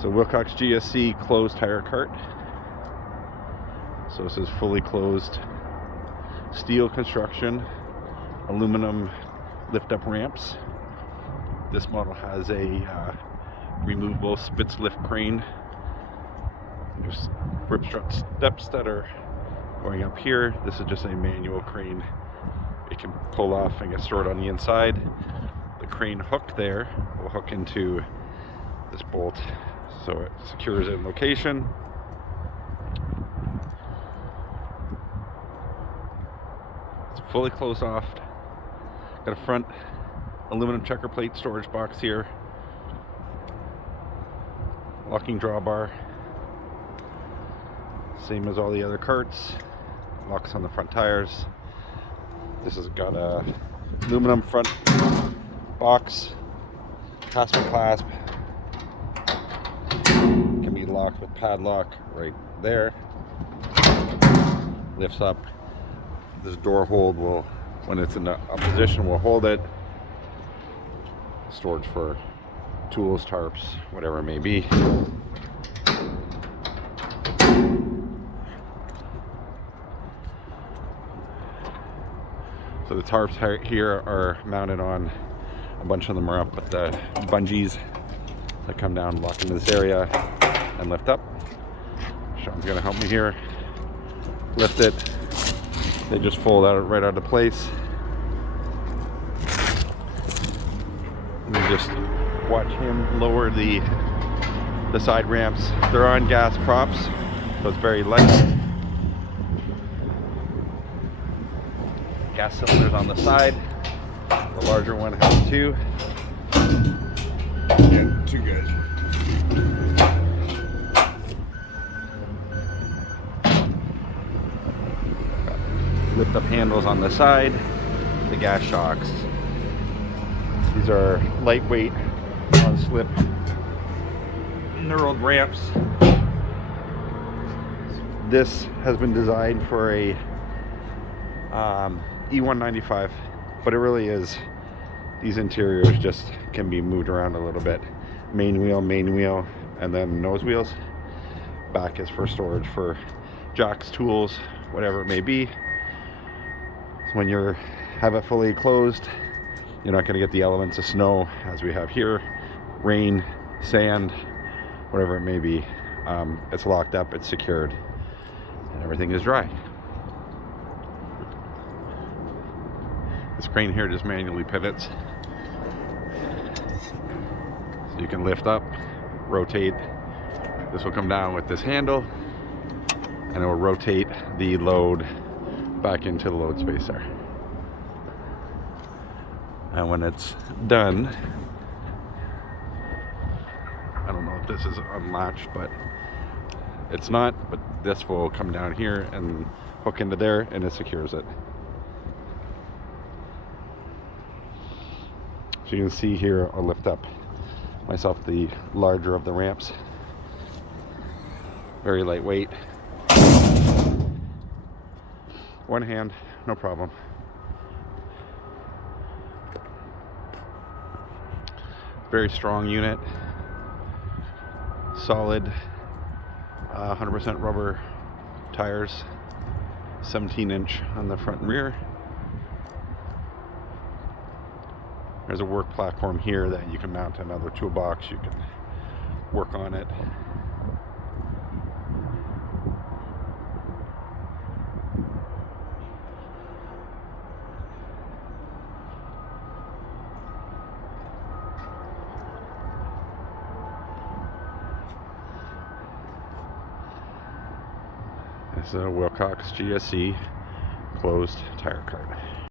So Wilcox GSE closed tire cart. So this is fully closed steel construction, aluminum lift up ramps. This model has a removable Spitz lift crane. There's rip strut steps that are going up here. This is just a manual crane. It can pull off and get stored on the inside. The crane hook there will hook into this bolt, so it secures it in location. It's fully closed off. Got a front aluminum checker plate storage box here. Locking drawbar. Same as all the other carts. Locks on the front tires. This has got a aluminum front box. Clasp and clasp. Can be locked with padlock right there. Lifts up. This door hold will, when it's in a position, will hold it. Storage for tools, tarps, whatever it may be. So the tarps here are mounted on, a bunch of them are up, but the bungees that come down lock into this area and lift up. Sean's gonna help me here. Lift it. They just fold out right out of place. And just watch him lower the side ramps. They're on gas props, so it's very light. Gas cylinders on the side. The larger one has two. Yeah, too good. Lift up handles on the side. The gas shocks. These are lightweight, non-slip, knurled ramps. This has been designed for a E195, but it really is. These interiors just can be moved around a little bit. Main wheel, and then nose wheels. Back is for storage for jacks, tools, whatever it may be. So when you have it fully closed, you're not going to get the elements of snow as we have here, rain, sand, whatever it may be. It's locked up, it's secured, and everything is dry. This crane here just manually pivots. So you can lift up, rotate. This will come down with this handle, and it will rotate the load back into the load space there. And when it's done, I don't know if this is unlatched, but it's not, but this will come down here and hook into there, and it secures it. So you can see here, I'll lift up myself the larger of the ramps. Very lightweight. One hand, no problem. Very strong unit. Solid 100% rubber tires. 17-inch on the front and rear. There's a work platform here that you can mount another toolbox. You can work on it. This is a Wilcox GSE closed tire cart.